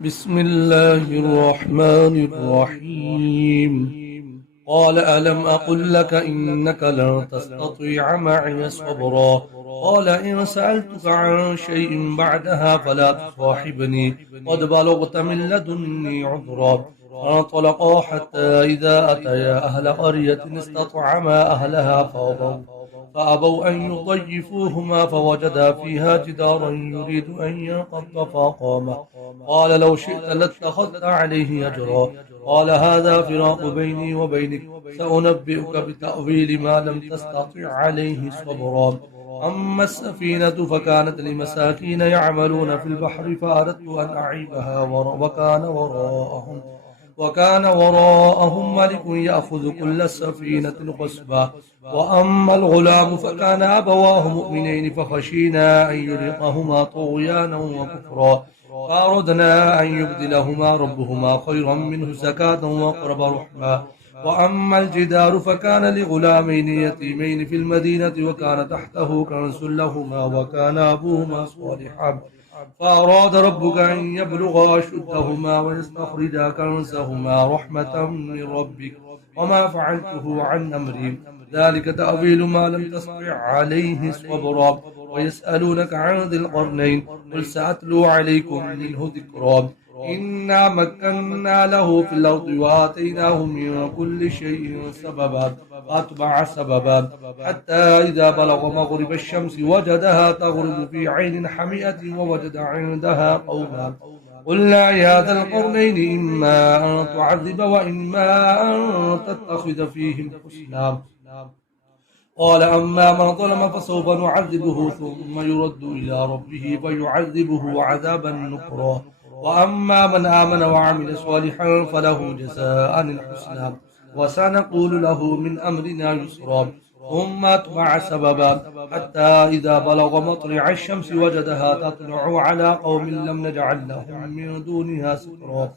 بسم الله الرحمن الرحيم. قال ألم أقل لك إنك لن تستطيع معي صبرا. قال إن سألتك عن شيء بعدها فلا تصاحبني قد بلغت من لدني عذرا. فانطلقا حتى إذا أتيا أهل قرية استطعما أهلها فأبوا أن يضيفوهما فوجدا فيها جدارا يريد أن ينقض فقام. قال لو شئت لاتخذت عليه أجرا. قال هذا فراق بيني وبينك سأنبئك بتأويل ما لم تستطع عليه صبرا. أما السفينة فكانت لمساكين يعملون في البحر فأردت أن أعيبها وكان وراءهم ملك يأخذ كل سفينة غصبا. وأما الغلام فكان أبواه مؤمنين فخشينا أن يرهقهما طغيانا وكفرا فأردنا أن يبدلهما ربهما خيرا منه زكاة وأقرب رحما. وأما الجدار فكان لغلامين يتيمين في المدينة وكان تحته كنز لهما وكان أبوهما صالحا فأراد ربك أن يبلغا أشدهما ويستخرجا كنزهما رحمة من ربك وما فعلته عن أمري ذلك تأويل ما لم تستطع عليه صبرا. ويسألونك عن ذي القرنين قل سأتلو عليكم منه ذكرا. إنا مكنا له في الأرض وآتيناه من كل شيء سببا فأتبع سببا حتى إذا بلغ مغرب الشمس وجدها تغرب في عين حمئة ووجد عندها قوما قلنا يا ذا القرنين إما أن تعذب وإما أن تتخذ فيهم حسنا. قال أما من ظلم فسوف نعذبه ثم يرد إلى ربه فيعذبه عذابا نكرا. وأما من آمن وعمل صالحا فله جزاء الحسنى وسنقول له من أمرنا يسرا. ثم أتبع سببا حتى إذا بلغ مطلع الشمس وجدها تطلع على قوم لم نجعل لهم من دونها سترا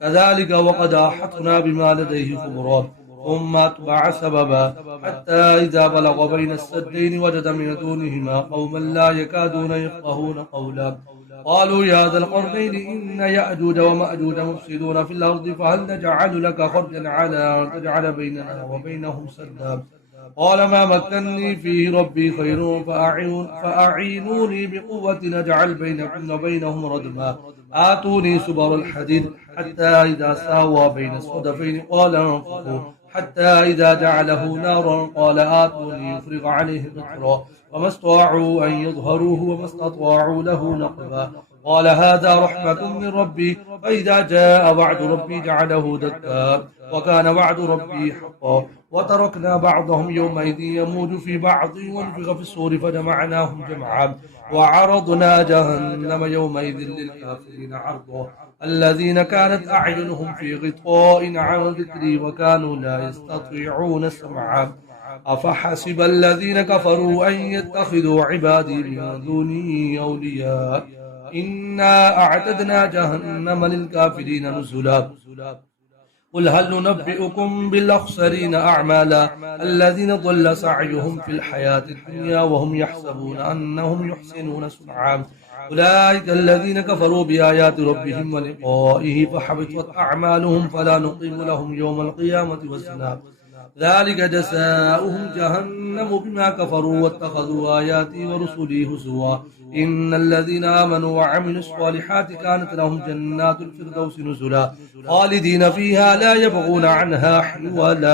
كذلك وقد أحطنا بما لديه خبرا. ثم أتبع سببا حتى إذا بلغ بين السدين وجد من دونهما قوما لا يكادون يفقهون قولا قالوا يا ذا القرنين إن يأجوج ومأجوج مفسدون في الأرض فهل نجعل لك خرجا على أن تجعل بيننا وبينهم سدا. قال ما مكنني فيه ربي خير فأعينوني بقوة نجعل بينكم وبينهم ردما. آتوني سبر الحديد حتى إذا ساوى بين الصدفين قال انفخوا حتى إذا جعله نارا قال آتوني يفرغ عليه قطرا وما استطاعوا أن يظهروه وما استطاعوا له نقبا. قال هذا رحمة من ربي فإذا جاء وعد ربي جعله دكا وكان وعد ربي حقا. وتركنا بعضهم يومئذ يموج في بعض ونفخ في الصور فجمعناهم جمعا وعرضنا جهنم يومئذ للكافرين عرضا الذين كانت أعينهم في غطاء عن ذكري وكانوا لا يستطيعون سمعا. أفحسب الذين كفروا أن يتخذوا عبادي من دوني أولياء إنا أعتدنا جهنم للكافرين نزلا. قل هل ننبئكم بالأخسرين أعمالا الذين ضل سعيهم في الحياة الدنيا وهم يحسبون أنهم يحسنون صنعا أولئك الذين كفروا بآيات ربهم ولقائه فحبطت أعمالهم فلا نقيم لهم يوم القيامة وزنا ذلك جزاؤهم جهنم بما كفروا واتخذوا آياتي ورسلي هزوا إن الذين آمنوا وعملوا الصالحات كانت لهم جنات الفردوس نزلا خالدين فيها لا يبغون عنها حولا.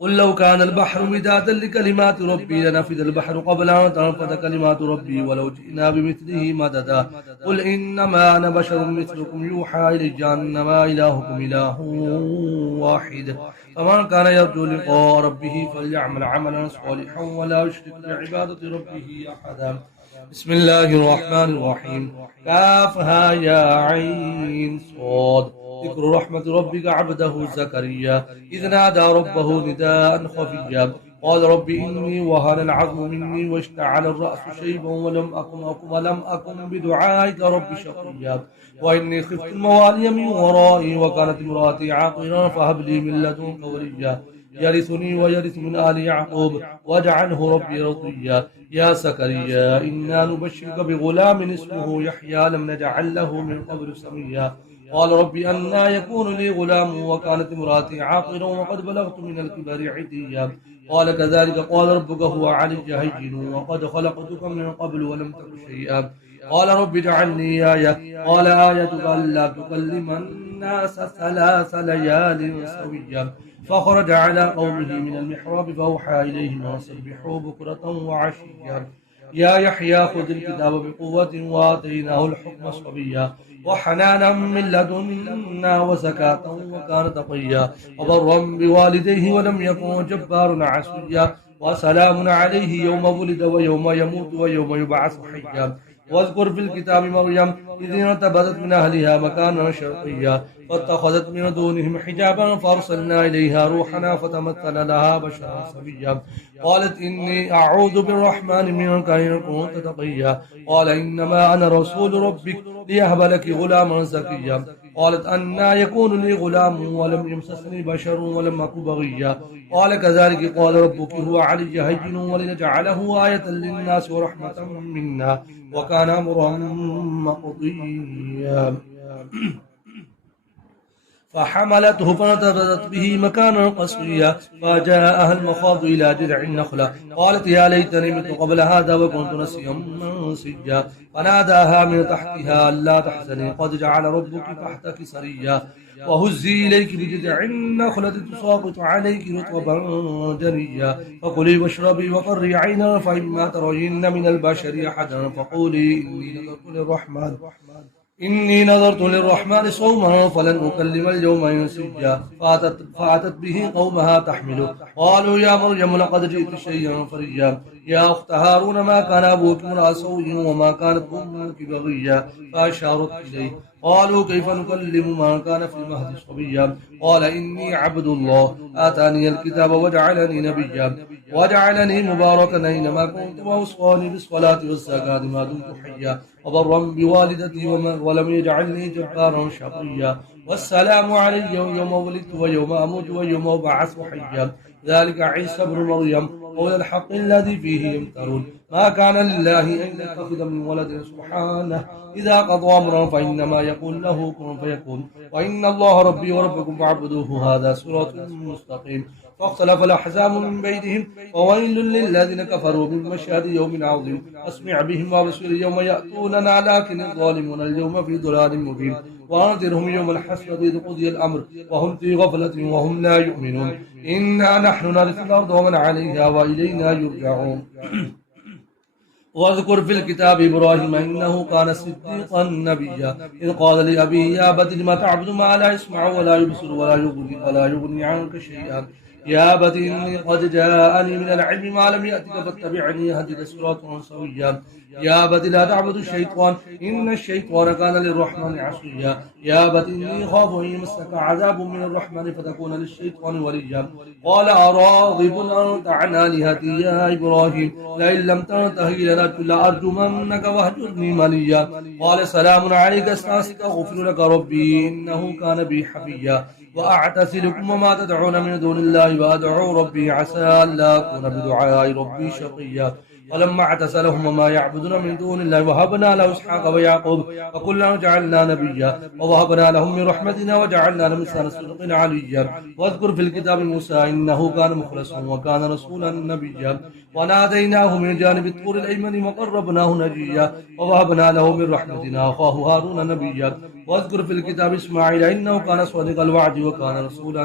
قل لو كان البحر مدادا لكلمات ربي لنفد البحر قبل أن تنفد كلمات ربي ولو جئنا بمثله مددا. قل إنما أنا بشر مثلكم يوحى إلي أنما إلهكم إله واحد فمن كان يرجو لقاء ربه فليعمل عملا صالحا ولا يشرك بعبادة ربه أحدا. بسم الله الرحمن الرحيم. كافها يا عين صاد ذكر رحمة ربك عبده زكريا إذ نادى ربه نداء خفيا قال رب إني وهن العظم مني واشتعل الرأس شيبا ولم أكن بدعائك رب شقيا وإني خفت الموالي من ورائي وكانت امرأتي عاقرا فهب لي من لدنك وليا يرثني ويرث من آل يعقوب واجعله ربي رضيا. يا زكريا إنا نبشرك بغلام اسمه يحيى لم نجعل له من قبل سميا. قال رب أنى يكون لي غلام وكانت امرأتي عاقرا وقد بلغت من الكبر عتيا. قال كذلك قال ربك هو علي هين وقد خلقتك من قبل ولم تك شيئا. قال رب اجعلني آية. قال آيتك ألا تكلم الناس 3 ليال سويا. فخرج على قومه من المحراب فأوحى إليهم أن سبحوا بكرة وعشيا. يا يحيى خذ الكتاب بقوة وآتيناه الحكم صبيا وحنانا من لدنا وزكاة وكان تقيا وبرا بوالديه ولم يكن جبارا عصيا. وسلام عليه يوم ولد ويوم يموت ويوم يبعث حيا. واذكر في الكتاب مريم إذ انتبذت من أهلها مكانا شرقيا فاتخذت من دونهم حجابا فأرسلنا إليها روحنا فتمثل لها بشرا سويا. قالت إني أعوذ بالرحمن منك إن كنت تقيا. قال إنما أنا رسول ربك ليهب لك غلاما زكيا. قالت أنى يكون لي غلام ولم يمسسني بشر ولم أك بغيا. قال كذلك قال ربك هو علي هين ولنجعله آية للناس ورحمة منا وكان أمرا مقضيا. فحملته فانتبذت به مكانا قصيا فجاءها المخاض إلى جذع النخلة قالت يا ليتني مت قبل هذا وكنت نسيا منسيا. فناداها من تحتها ألا تحزني قد جعل ربك تحتك سريا وهزي إليك بجذع النخلة تساقط عليك رطبا جنيا. فكلي واشربي وقري عينا فإما ترين من البشر أحدا فقولي إني نظرت للرحمن صوما فلن أكلم اليوم إنسيا. فأتت به قومها تحمله قالوا يا مريم لقد جئت شيئا فريا. يا أخت هارون ما كان أبوك امرأ سوء وما كانت أمك بغيا. فأشارت إليه قالوا كيف نكلم من كان في المهد صبيا. قال إني عبد الله آتاني الكتاب وجعلني نبيا وجعلني مباركا أينما كنت وأوصاني بالصلاة والزكاة ما دمت حيا وبرا بوالدتي ولم يجعلني جبارا شقيا. والسلام علي يوم ولدت ويوم أموت ويوم أبعث حيا. ذلك عيسى بن مريم قول الحق الذي فيه يمترون. ما كان لله أن يتخذ من ولد سبحانه إذا قضى أمرا فإنما يقول له كن فيكون. وإن الله ربي وربكم فاعبدوه هذا صراط مستقيم. فاختلف الأحزاب من بينهم وويل للذين كفروا من مشهد يوم عظيم. أسمع بهم وابصر يوم يأتوننا لكن الظالمون اليوم في ضلال مبين. وأنذرهم يوم الحسرة إذ قضي الأمر وهم في غفلة وهم لا يؤمنون. إنا نحن نرث الأرض ومن عليها وإلينا يرجعون. واذكر في الكتاب إبراهيم إنه كان صديقا نبيا إذ قال لأبيه يا أبت لم تعبد ما لا يسمع ولا يبصر ولا يغني عنك شيئا. يا أبت إني قد جاءني من العلم ما لم يأتك فاتبعني أهدك صراطا سويا. يا أبت لا تعبد الشيطان إن الشيطان كان للرحمن عصيا. يا أبت إني خاف أن يمسك عذاب من الرحمن فتكون للشيطان وليا. قال أراغب أنت عن آلهتي يا إبراهيم لئن لم تنته لأرجمنك واهجرني مليا. قال سلام عليك سأستغفر لك ربي إنه كان بي حفيا. وأعتزلكم وما تدعون من دون الله وأدعو ربي عسى ألا أكون بدعاء ربي شقيا. ولما اعتزلهم وما يعبدون من دون الله وهبنا له إسحاق ويعقوب وكلا جعلنا نبيا ووهبنا لهم من رحمتنا وجعلنا لهم لسان صدق عليا. واذكر في الكتاب موسى إنه كان مخلصا وكان رسولا نبيا. وناديناه من جانب الطور الأيمن وقربناه نجيا ووهبنا له من رحمتنا أخاه هارون نبيا. واذكر في الكتاب إسماعيل إنه كان صادق الوعد وكان رسولا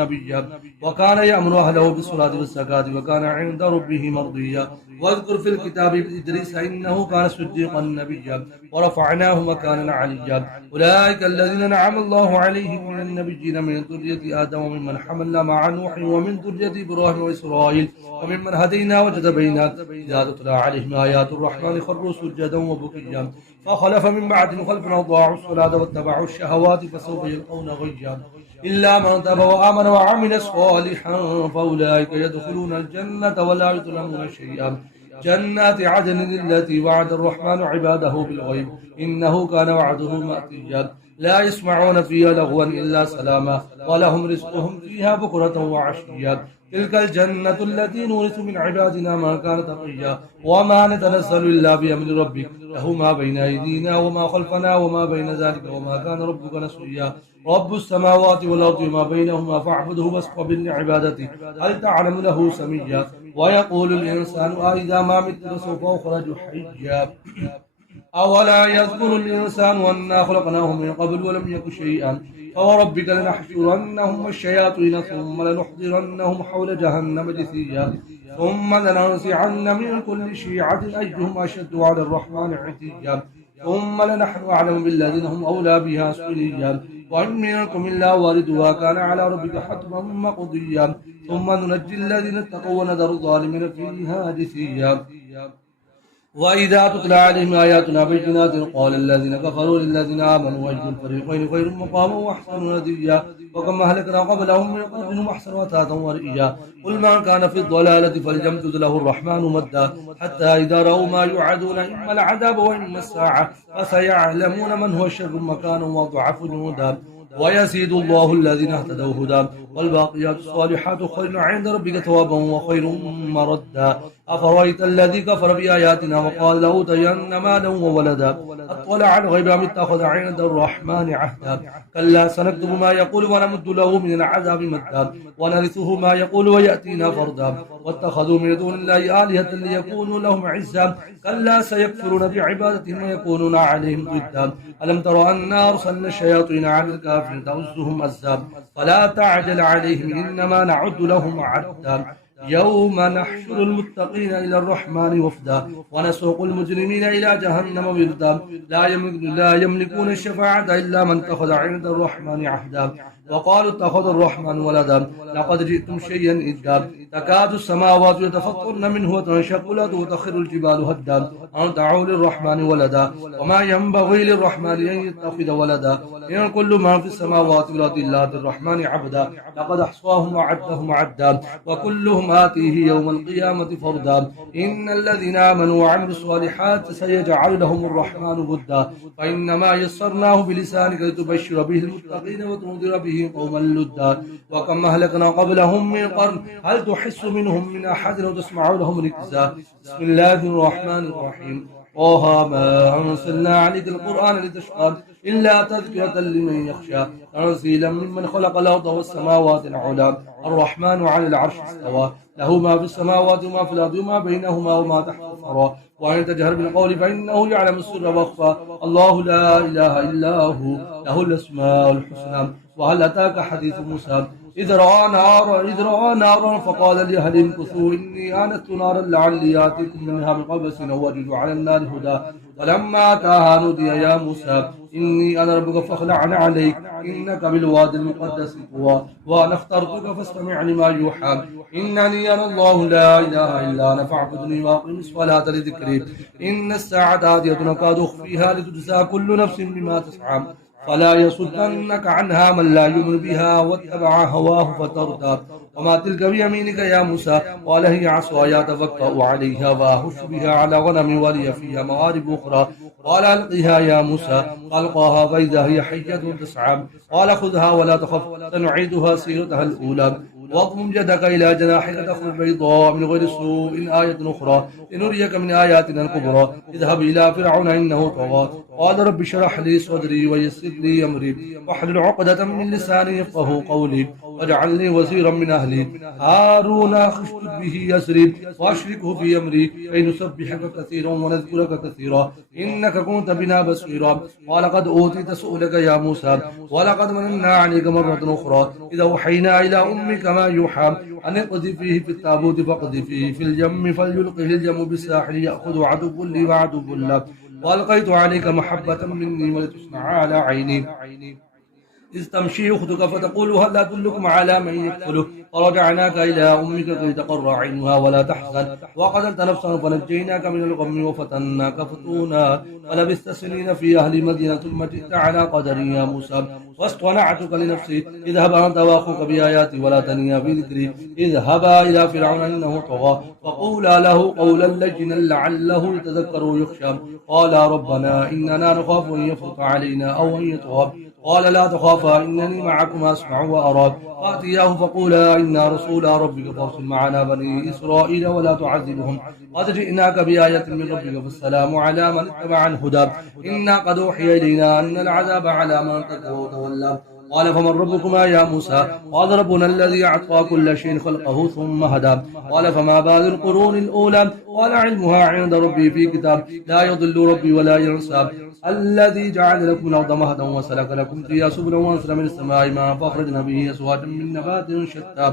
نبيا وكان يأمر أهله بالصلاة والزكاة وكان عند ربه مرضيا. واذكر في الكتاب إدريس إنه كان صديقا نبيا ورفعناه مكانا عليا. أولئك الذين نعم الله عليهم من النبيين من ذرية آدم وممن حملنا مع نوح ومن ذرية إبراهيم وإسرائيل وممن هدينا واجتبينا. إذا تتلى عليهم آيات الرحمن خروا سجدا وبكيا. فخلف من بعدهم خلف أضاعوا الصلاة واتبعوا الشهوات فسوف يلقون غيا. إلا من تاب وآمن وعمل صالحا فأولئك يدخلون الجنة ولا يظلمون شيئا. جنات عدن التي وعد الرحمن عباده بالغيب إنه كان وعده مأتيا لا يسمعون فيها لغوا إلا سلاما ولهم رزقهم فيها بكرة وعشيا تلك الجنة التي نورث من عبادنا ما كان تقيا وما نتنزل إلا بأمر ربك له ما بين أيدينا وما خلفنا وما بين ذلك وما كان ربك نسيا رب السماوات والأرض وما بينهما فاعبده واصطبر لعبادته هل تعلم له سميا ويقول الإنسان أإذا ما مت لسوف أخرج حيا أولا يذكر الإنسان أنا خلقناه من قبل ولم يك شيئا فوربك لنحشرنهم والشياطين ثم لنحضرنهم حول جهنم جثيا ثم لننزعن من كل شيعة أيهم أشد على الرحمن عتيا ثم لنحن أعلم بالذين هم أولى بها سبيليا وإن منكم إلا واردها كان على ربك حتما مقضيا ثم ننجي الذين اتقوا ونذر الظالمين فيها جثيا وإذا تتلى عليهم آياتنا بينات قال الذين كفروا للذين آمنوا أي الفريقين خير مقاما وأحسن نديا وكم أهلكنا قبلهم من قرن أحسن وتاتا ورئيا قل من كان في الضلالة فليمدد له الرحمن مدا حتى إذا رأوا ما يوعدون إما العذاب وإما الساعة فسيعلمون من هو شر مكانا وضعف جنودا ويزيد الله الذين اهتدوا هدى والباقيات الصالحات خير عند ربك ثوابا وخير مردا أفرأيت الذي كفر بآياتنا وقال لأوتين مالا وولدا أطلع الغيب أم اتخذ عند الرحمن عهدا كلا سنكتب ما يقول ونمد له من العذاب مدا ونرثه ما يقول ويأتينا فردا واتخذوا من دون الله آلهة ليكونوا لهم عزا كلا سيكفرون بعبادتهم ويكونون عليهم ضدا ألم تر أنا أرسلنا الشياطين على الكافرين تؤزهم أزا فلا تعجل عليهم إنما نعد لهم عدا يوم نحشر المتقين إلى الرحمن وفدا ونسوق المجرمين إلى جهنم وردا لا يملكون الشفاعة إلا من اتخذ عند الرحمن عهدا وقالوا اتخذ الرحمن ولدا لقد جئتم شيئا إدا تكاد السماوات يتفطرن منه وتنشق الأرض وتخر الجبال هدا أن دعوا للرحمن ولدا وما ينبغي للرحمن أن يتخذ ولدا إن كل ما في السماوات والأرض إلا للرحمن عبدا لقد أحصاهم وعدهم عدا وكلهم آتيه يوم القيامة فردا إن الذين آمنوا وعملوا الصالحات سيجعل لهم الرحمن ودا فإنما يسرناه بلسانك لتبشر به المتقين وتنذر به قوما لدا وكم أهلكنا قبلهم من قرن هل تحس منهم من أحد وتسمع لهم ركزا بسم الله الرحمن الرحيم طه ما أنزلنا عليك القرآن لتشقى إلا تذكرة لمن يخشى تنزيلا ممن خلق الأرض والسماوات العلى الرحمن على العرش استوى له ما في السماوات وما في الأرض وما بينهما وما تحت الثرى وإن تجهر بالقول فإنه يعلم السر وأخفى الله لا إله إلا هو له الأسماء الحسنى وهل أتاك حديث موسى إذ رأى نارا فقال لأهل امكثوا إني آنست نارا لعلي آتيكم منها بقبس أو أجد على النار هدى فلما أتاها نودي يا موسى إني أنا ربك فاخلع عليك إنك بالوادي المقدس طوى وأنا اخترتك فاستمع لما يوحى إنني أنا الله لا إله إلا أنا فاعبدني وأقم الصلاة لذكري إن الساعة آتية أكاد أخفيها لتجزى كل نفس بما تسعى فلا يصدنك عنها من لا يؤمن بها واتبع هواه فتردى وما تلك بيمينك يا موسى قال هي عصاي أتوكأ عليها وأهش بها على غنم ولي فيها موارب أخرى قال ألقها يا موسى فألقاها فإذا هي حية تسعى قال خذها ولا تخف سنعيدها سيرتها الأولى واضمم يدك إلى جناحك تخرج بيضاء من غير سوء آية أخرى لنريك من آياتنا الكبرى اذهب إلى فرعون إنه طغى قال رب اشرح لي صدري ويسر لي أمري واحلل عقدة من لساني يفقهوا قولي واجعل لي وزيرا من أهلي هارون أشدد به يسري وأشركه في أمري كي نسبحك كثيرا ونذكرك كثيرا إنك كنت بنا بصيرا ولقد أوتيت سؤلك يا موسى ولقد مننا عليك مرة أخرى إذا أوحينا إلى أمك ما يوحى أن اقذف فيه في التابوت فاقذف فيه في اليم فليلقه اليم بالساحل يأخذ عدو لي وعدو له وألقيت عليك محبة مني ولتصنع على عيني إذ تمشي أختك فتقول هل أدلكم على من يكفله فرجعناك إلى أمك كي تقر عينها ولا تحزن وقتلت نفسا فنجيناك من الغم وفتناك فتونا فلبثت سنين في أهل مدينة ثم جئت على قدر يا موسى واصطنعتك لنفسي اذهب أنت وأخوك بآياتي ولا تنيا في ذكري اذهبا إلى فرعون إنه طغى فقولا له قولا لجنا لعله يتذكر ويخشى قال ربنا إننا نخاف أن يفرط علينا أو أن يطغى قال لا تخافا إنني معكما أسمع وأرى فأتياه فقولا إنا رسول ربك فارسل معنا بني إسرائيل ولا تعذبهم قد جئناك بآية من ربك فالسلام على من اتبع الهدى إنا قد أوحي إلينا أن العذاب على من تكفر وتولى قال فمن ربكما يا موسى قال ربنا الذي أعطى كل شيء خلقه ثم هدى قال فما بال القرون الأولى قال علمها عند ربي في كتاب لا يضل ربي ولا ينسى الذي جعل لكم الأرض مهدا وسلك لكم فيها سبلا وأنزل من السماء ماء فأخرجنا به أزواجا من نبات شتى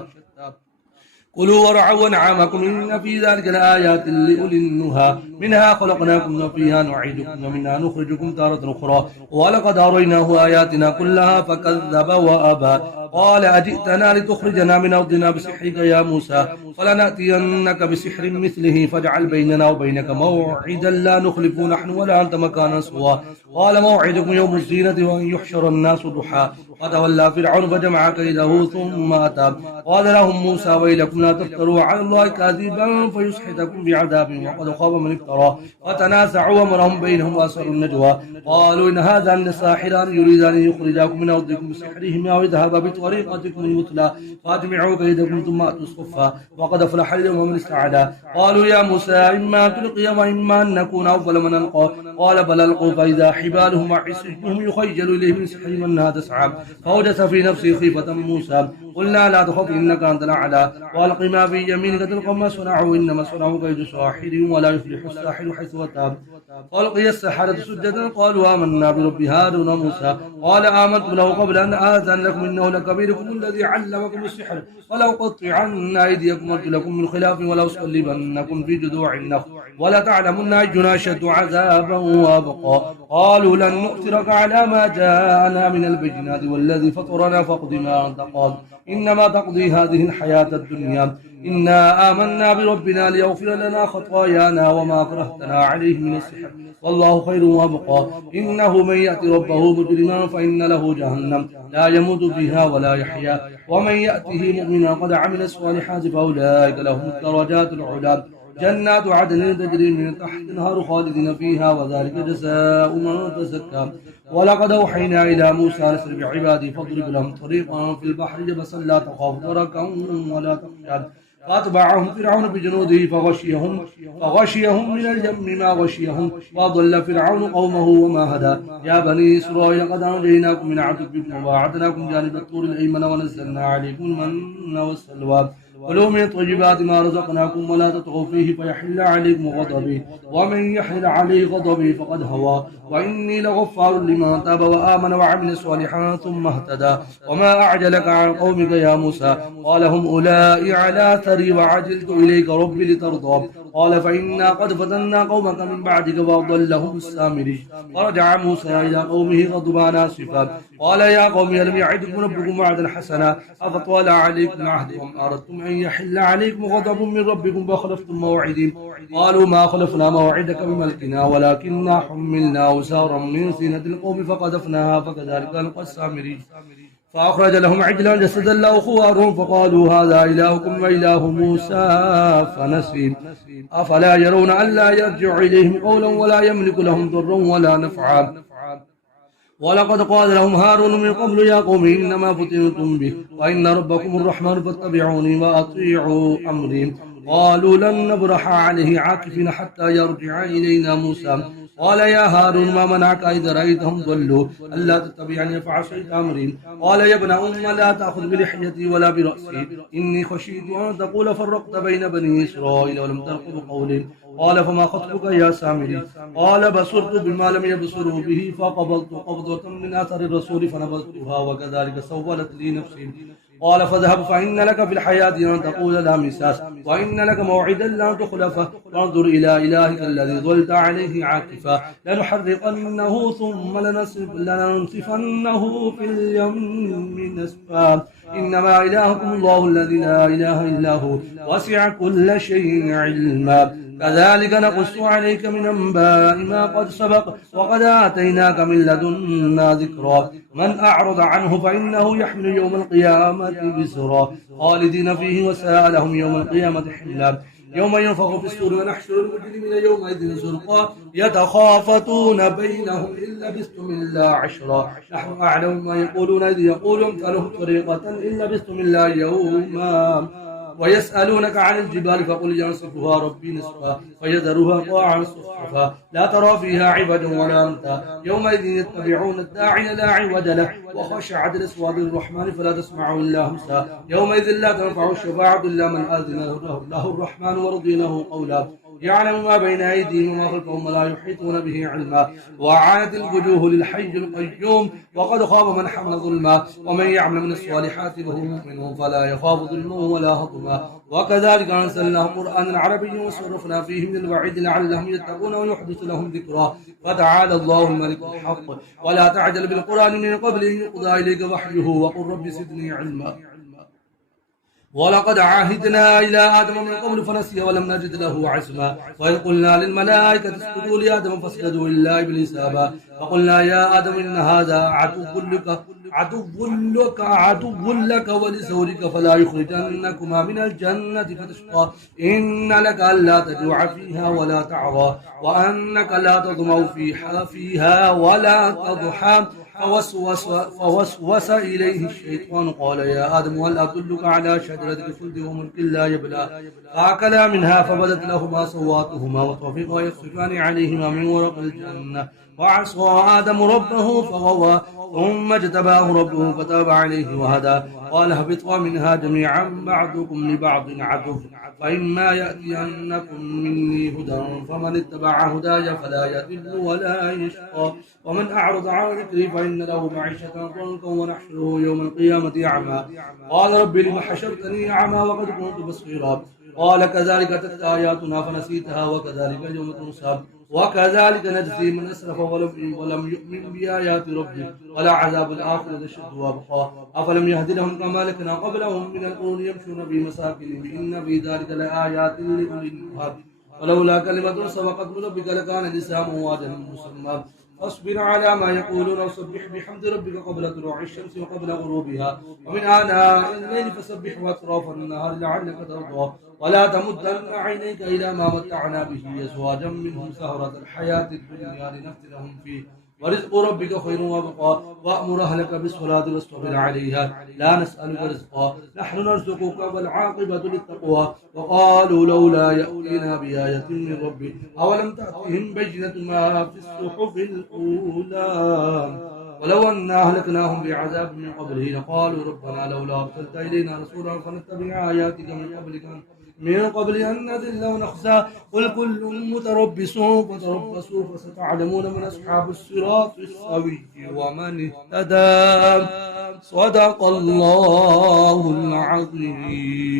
كلوا ورعوا أنعامكم إن في ذلك لآيات لأولي النهى منها خلقناكم وفيها نعيدكم ومنها نخرجكم تارة أخرى ولقد أريناه آياتنا كلها فكذب وأبى قال أجئتنا لتخرجنا من أرضنا بسحرك يا موسى فلنأتينك بسحر مثله فاجعل بيننا وبينك موعدا لا نخلف نحن ولا أنت مكانا سوى قال موعدكم يوم الزينة وأن يحشر الناس ضحى فتولى فرعون فجمع كيده ثم أتى قال لهم موسى ويلكم لا تفتروا على الله كاذبا فيسحتكم بعذاب وقد خاب من افترى فتنازعوا أمرهم بينهم وأسروا النجوى قالوا إن هذان لساحران يريدان أن يخرجاكم من أرضكم بسحرهما ويذهبا بطريقتكم المثلى فاجمعوا كيدكم ثم أتوا الصفا وقد أفلح اليوم من استعدى قالوا يا موسى إما أن تلقي وإما أن نكون أول من ألقى قال بل ألقوا فإذا حبالهم وعصيهم يخيل إليه من سحرهم أنها تسعى فأوجس في نفسه خيفة موسى قلنا لا تخف إنك أنت الأعلى وألق ما في يمينك تلقى ما صنعوا إنما صنعوا كيد ساحر ولا يفلح الساحر حيث أتى فألقي السحرة سجدا قالوا آمنا برب هارون وموسى قال آمنتم له قبل أن آذن لكم إنه لكبيركم الذي علمكم السحر ولو قطعن أيديكم وأرجلكم من خلاف ولو صلبنكم في جذوع النخل ولا تعلمن أينا أشد عذابا وأبقى قالوا لن نؤثرك على ما جاءنا من البينات والذي فطرنا فاقض ما أنت قاض إنما تقضي هذه الحياة الدنيا إنا آمنا بربنا ليغفر لنا خطايانا وما أكرهتنا عليه من السحر والله خير وأبقى إنه من يأتي ربه مجرما فإن له جهنم لا يموت فيها ولا يحيا ومن يأته مؤمنا قد عمل الصالحات فأولئك لهم الدرجات العلى جنات عدن تجري من تحت النهر خالدين فيها وذلك جزاء من تزكى ولقد أوحينا إلى موسى أسر بعبادي فاضرب لهم طريقا في البحر جبسا لا تخاف دركا ولا تخشى فأتبعهم فرعون بجنوده فغشيهم من اليم ما غشيهم وأضل فرعون قومه وما هدى يا بني إسرائيل قد أنجيناكم من عدوكم وواعدناكم جانب الطور الأيمن ونزلنا عليكم المن والسلوى كلوا من طيبات ما رزقناكم ولا تطغوا فيه فيحل عليكم غضبي ومن يحل عليه غضبي فقد هوى وإني لغفار لمن تاب وآمن وعمل صالحا ثم اهتدى وما أعجلك عن قومك يا موسى قال هم أولئك على ثري وعجلت إليك ربي لترضى قال فإنا قد فتنا قومك من بعدك وأضلهم السامري فرجع موسى إلى قومه غضبان آسفا قال يا قوم ألم يعدكم ربكم وعدا حسنا أفطال عليكم عهدكم أردتم أن يحل عليكم غضب من ربكم فخلفتم موعدي قالوا ما خلفنا موعدك بملكنا ولكننا حملنا أوزارا من زينة القوم فقذفناها فكذلك ألقى السامري فأخرج لهم عجلا جسدا له خوار فقالوا هذا إلهكم وإله موسى فنسي أفلا يرون ألا يرجع إليهم قولا ولا يملك لهم ضرا ولا نفعا ولقد قال لهم هارون من قبل يا قوم إنما فتنتم به وإن ربكم الرحمن فاتبعوني وأطيعوا أمري قالوا لن نبرح عليه عاكفين حتى يرجع إلينا موسى قال يا هارون ما منعك إذا رأيتهم ضلوا ألا تتبعني فعصيت أمري قال يا ابن أم لا تأخذ بلحيتي ولا برأسي إني خشيت أن تقول فرقت بين بني إسرائيل ولم ترقب قولي قال فما خطبك يا سامري قال بصرت بما لم يبصروا به فقبضت قبضة من أثر الرسول فنبذتها وكذلك سولت لي نفسي قال فاذهب فإن لك في الحياة أن تقول لا مساس وإن لك موعدا لا تخلفه وانظر إلى إلهك الذي ظلت عليه عاكفا لنحرقنه ثم لننسفنه في اليم نسفا إنما إلهكم الله الذي لا إله إلا هو وسع كل شيء علما كذلك نقص عليك من أنباء ما قد سبق وقد آتيناك من لدنا ذكرا من أعرض عنه فإنه يحمل يوم القيامة بسرا خالدين فيه وساء لهم يوم القيامة حملا يوم ينفخ في الصور ونحشر المجرمين يومئذ زرقا يتخافتون بينهم إن لبثتم إلا عشرا نحن أعلم ما يقولون إذ يقول أمثالهم طريقة إن لبثتم إلا يوما ويسألونك عن الجبال فقل ينصفها ربي نصفا فيذرها قاعا صفصفا لا ترى فيها عوجا ولا أمتا يومئذ يتبعون الداعي لا عوج له وخشعت الأصوات للرحمن فلا تسمع إلا همسا يومئذ لا تنفع الشفاعة إلا من أذن له الرحمن ورضي له قولا يعلم ما بين أيديهم وما خلفهم ولا يحيطون به علما وأعانت الوجوه للحي القيوم وقد خاب من حمل ظلما ومن يعمل من الصالحات وهو مؤمن فلا يخاف ظلما ولا هضما وكذلك أنزلناه قرآنا عربيا وصرفنا فيه من الوعيد لعلهم يتقون ويحدث لهم ذكرا فتعالى الله الملك الحق ولا تعجل بالقرآن من قبل أن يقضى إليك وحيه وقل رب زدني علما ولقد عاهدنا إلى آدم من قبل فنسي ولم نجد له عزما وإذ قلنا للملائكة اسجدوا لآدم فاسجدوا إلا إبليس أبى فقلنا يا آدم إن هذا عدو لك ولزوجك فلا يخرجنكما من الجنة فتشقى إن لك ألا تجوع فيها ولا تعرى وأنك لا تظمأ فيها ولا تضحى فوسوس إليه الشيطان قال يا آدم هل أدلك على شجرة الخلد وملك لا يبلى فأكلا منها فبدت لهما سواتهما وطفقا يخصفان عليهما من ورق الجنة وعصى آدم ربه فغوى ثم اجتباه ربه فتاب عليه وهدى قال اهبطوا منها جميعا بعضكم لبعض عدو فإما يأتينكم مني هدى فمن اتبع هداي فلا يضل ولا يشقى ومن أعرض عن ذكري فإن له معيشة ضنكا ونحشره يوم القيامة أعمى قال رب لم حشرتني أعمى وقد كنت بصيرا قال كذلك أتتك آياتنا فنسيتها وكذلك اليوم تنسى وكذلك نجزي من أسرف ولم يؤمن بآيات ربه ولا عذاب الآخرة أشد وأبقى أفلم يهد لهم كما لكنا قبلهم من القرون يمشون في مساكنهم إن في ذلك لآيات لأولي النهى ولولا كلمة سبقت من ربك لكان لسانه واجها مسمى فاصبر على ما يقولون وسبح بحمد ربك قبل طلوع الشمس وقبل غروبها ومن آناء الليل فسبح وأطراف النهار لعلك ترضى ولا تمدن عينيك إلى ما متعنا به أزواجا منهم سهرة الحياة الدنيا لنفتنهم فيه ورزق ربك خير وابقى وأمر أهلك بالصلاة واصطبر عليها لا نسألك رزقا نحن نرزقك والعاقبة للتقوى وقالوا لولا يأتينا بآية من ربه أولم تأتهم بينة ما في الصحف الأولى ولو أنا أهلكناهم بعذاب من قبله لقالوا ربنا لولا أرسلت إلينا رسولا فنتبع آياتك من قبل أن نذل ونخزى قل كل متربص فتربصوا فستعلمون من أصحاب الصراط السوي ومن اهتدى صدق الله العظيم.